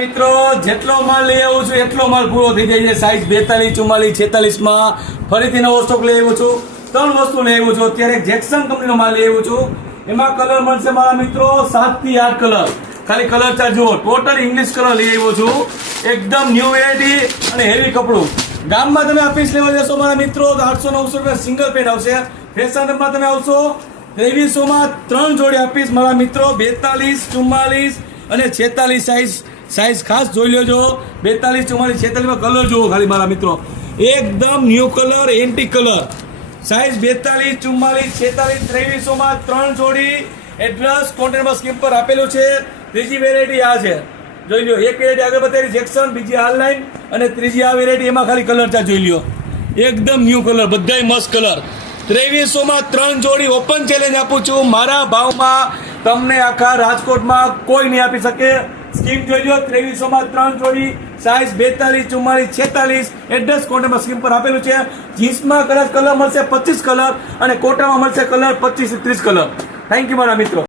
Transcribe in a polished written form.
મિત્રો જેટલો માલ લઈ આવું છું એટલો માલ પૂરો થઈ જાય છે. સાઈઝ 42, 44, 46 માં ફરીથી નવો સ્ટોક લઈ આવ્યો છું. 3 વસ્તુ લઈ આવ્યો છું. અત્યારે જેક્સન કંપનીનો માલ લઈ આવ્યો છું. એમાં કલર મળશે મારા મિત્રો 7 થી 8 કલર. ખાલી કલર ચાર જુઓ. ટોટલ ઇંગ્લિશ કલર લઈ આવ્યો છું. એકદમ ન્યુ વેરાયટી અને હેવી કપડું. ગામમાં તમે આ પીસ લેવા જશો મારા મિત્રો તો 800-900 રૂપિયા સિંગલ પેન્ટ આવશે. ફેશનમાં તમે આવશો 2300 માં 3 જોડી આપીશ મારા મિત્રો. 42, 44 અને 46 સાઈઝ ખાસ જોઈ લેજો. 42, 44, 46 માં કલર જુઓ ખાલી મારા મિત્રો. એકદમ new colour, antique colour. Size 42, 44, 46, 2300 માં 3 જોડી. એડ્રેસ કોન્ટેક્ટમાં સ્કીમ પર આપેલું છે. ત્રીજી વેરાયટી આ છે, જોઈ લો. એક વેરાયટી આગળ બતાવી જેક્સન, બીજી હાલ લાઈન અને ત્રીજી આ વેરાયટી. એમાં ખાલી કલર ચાર જોઈ લો. એકદમ ન્યુ કલર, બધાય મસ્ત કલર. 2300 માં 3 જોડી ઓપન ચેલેન્જ આપું છું. મારા ભાવમાં તમને આખા રાજકોટમાં કોઈ નહીં આપી શકે. સ્કીમ જોઈ લો. 2300 માં 3 જોડી. સાઈઝ 42, 44, 46. એડ્રેસ કોન્ટેક્ટમાં સ્કીમ પર આપેલું છે. જીન્સમાં કદાચ કલર મળશે 25 કલર અને કોટામાં મળશે કલર 25 થી 30 કલર. થેન્ક યુ મારા મિત્રો.